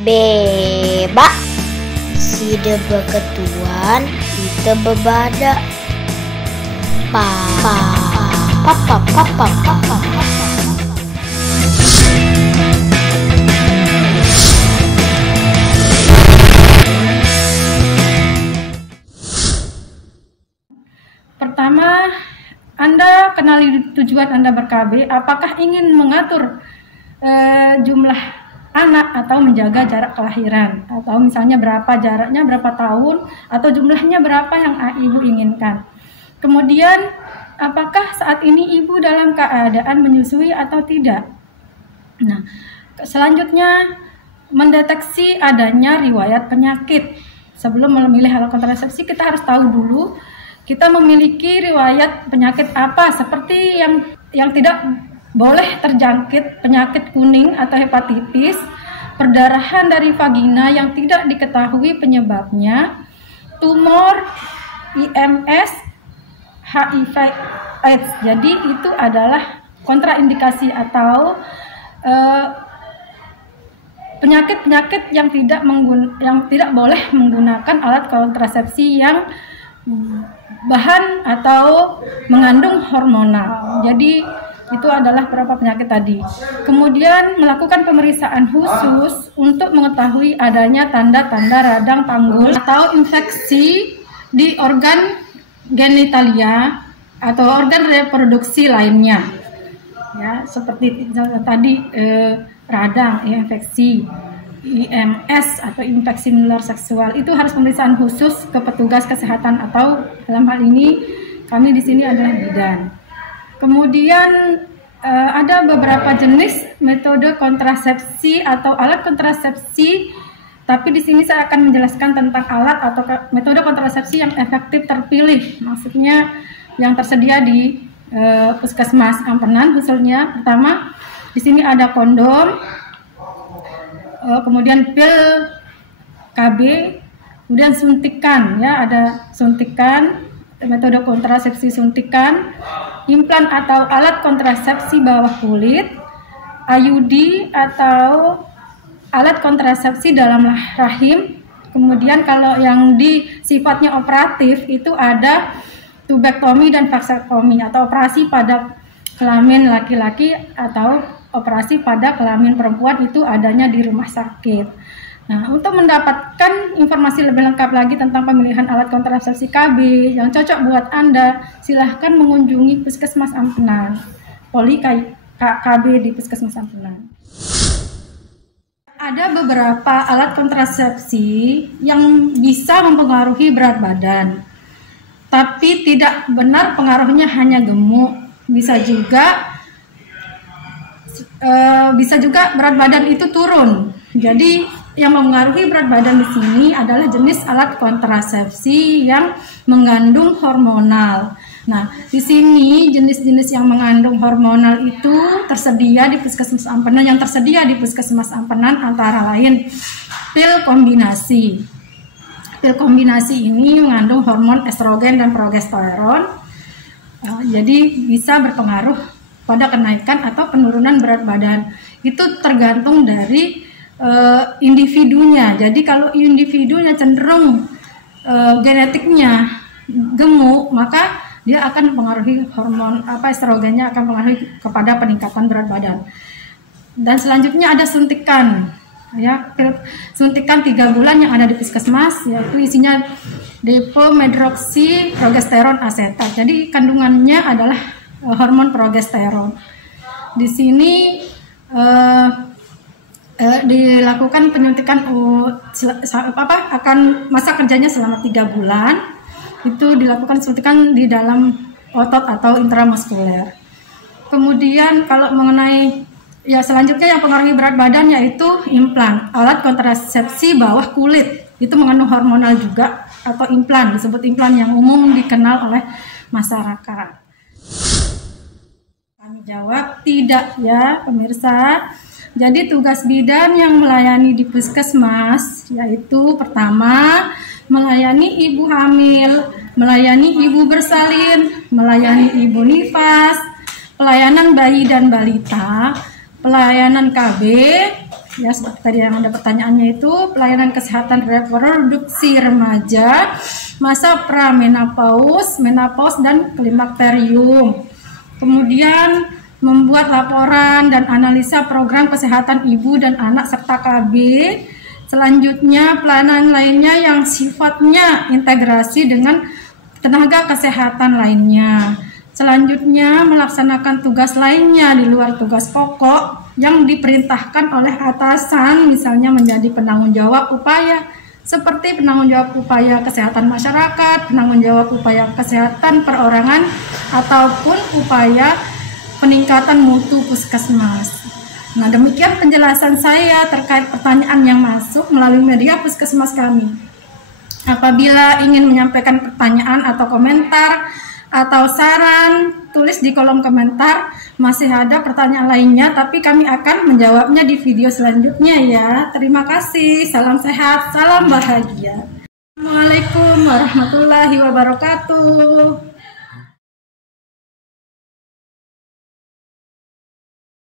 Beba sida beketuan kita bebada pa pa pa pa pa pa pa pa. Pertama, Anda kenali tujuan Anda ber-KB. Apakah ingin mengatur jumlah anak atau menjaga jarak kelahiran, atau misalnya berapa jaraknya, berapa tahun, atau jumlahnya berapa yang ibu inginkan. Kemudian, apakah saat ini ibu dalam keadaan menyusui atau tidak. Nah, selanjutnya mendeteksi adanya riwayat penyakit. Sebelum memilih alat kontrasepsi, kita harus tahu dulu kita memiliki riwayat penyakit apa, seperti yang tidak boleh terjangkit penyakit kuning atau hepatitis, perdarahan dari vagina yang tidak diketahui penyebabnya, tumor, IMS, HIV AIDS. Jadi itu adalah kontraindikasi atau penyakit-penyakit yang tidak boleh menggunakan alat kontrasepsi yang bahan atau mengandung hormonal. Jadi itu adalah beberapa penyakit tadi. Kemudian melakukan pemeriksaan khusus untuk mengetahui adanya tanda-tanda radang panggul atau infeksi di organ genitalia atau organ reproduksi lainnya. Ya, seperti tadi radang, infeksi, IMS atau infeksi menular seksual, itu harus pemeriksaan khusus ke petugas kesehatan atau dalam hal ini kami di sini adalah bidan. Kemudian ada beberapa jenis metode kontrasepsi atau alat kontrasepsi, tapi di sini saya akan menjelaskan tentang alat atau metode kontrasepsi yang efektif terpilih, maksudnya yang tersedia di puskesmas Ampenan khususnya. Pertama, di sini ada kondom, kemudian pil KB, kemudian suntikan, ya ada suntikan, metode kontrasepsi suntikan, implan atau alat kontrasepsi bawah kulit, IUD atau alat kontrasepsi dalam rahim. Kemudian kalau yang sifatnya operatif itu ada tubektomi dan vaksektomi atau operasi pada kelamin laki-laki atau operasi pada kelamin perempuan, itu adanya di rumah sakit. Nah, untuk mendapatkan informasi lebih lengkap lagi tentang pemilihan alat kontrasepsi KB yang cocok buat Anda, silahkan mengunjungi Puskesmas Ampenan, Poli KB di Puskesmas Ampenan. Ada beberapa alat kontrasepsi yang bisa mempengaruhi berat badan, tapi tidak benar pengaruhnya hanya gemuk, bisa juga berat badan itu turun. Jadi yang mempengaruhi berat badan di sini adalah jenis alat kontrasepsi yang mengandung hormonal. Nah, di sini jenis-jenis yang mengandung hormonal itu tersedia di Puskesmas Ampenan. Yang tersedia di Puskesmas Ampenan antara lain pil kombinasi. Pil kombinasi ini mengandung hormon estrogen dan progesteron. Jadi bisa berpengaruh pada kenaikan atau penurunan berat badan. Itu tergantung dari individunya. Jadi kalau individunya cenderung genetiknya gemuk, maka dia akan mempengaruhi hormon estrogennya akan mempengaruhi kepada peningkatan berat badan. Dan selanjutnya ada suntikan, ya, suntikan 3 bulan yang ada di puskesmas, yaitu isinya depo progesteron asetat. Jadi kandungannya adalah hormon progesteron. Di sini dilakukan penyuntikan akan masa kerjanya selama 3 bulan. Itu dilakukan suntikan di dalam otot atau intramuskuler. Kemudian kalau mengenai selanjutnya yang pengaruhi berat badan yaitu implan, alat kontrasepsi bawah kulit. Itu mengandung hormonal juga, atau implan, disebut implan yang umum dikenal oleh masyarakat. Kami jawab tidak, ya pemirsa. Jadi tugas bidan yang melayani di puskesmas yaitu pertama, melayani ibu hamil, melayani ibu bersalin, melayani ibu nifas, pelayanan bayi dan balita, pelayanan KB, Ya, seperti tadi yang ada pertanyaannya itu, pelayanan kesehatan reproduksi remaja, masa pramenopause, menopause, dan klimakterium. Kemudian membuat laporan dan analisa program kesehatan ibu dan anak serta KB. Selanjutnya pelayanan lainnya yang sifatnya integrasi dengan tenaga kesehatan lainnya. Selanjutnya melaksanakan tugas lainnya di luar tugas pokok yang diperintahkan oleh atasan, misalnya menjadi penanggung jawab upaya seperti penanggung jawab upaya kesehatan masyarakat, penanggung jawab upaya kesehatan perorangan, ataupun upaya peningkatan mutu puskesmas. Nah, demikian penjelasan saya terkait pertanyaan yang masuk melalui media puskesmas kami. Apabila ingin menyampaikan pertanyaan atau komentar atau saran, tulis di kolom komentar. Masih ada pertanyaan lainnya, tapi kami akan menjawabnya di video selanjutnya ya. Terima kasih, salam sehat, salam bahagia. Assalamualaikum warahmatullahi wabarakatuh.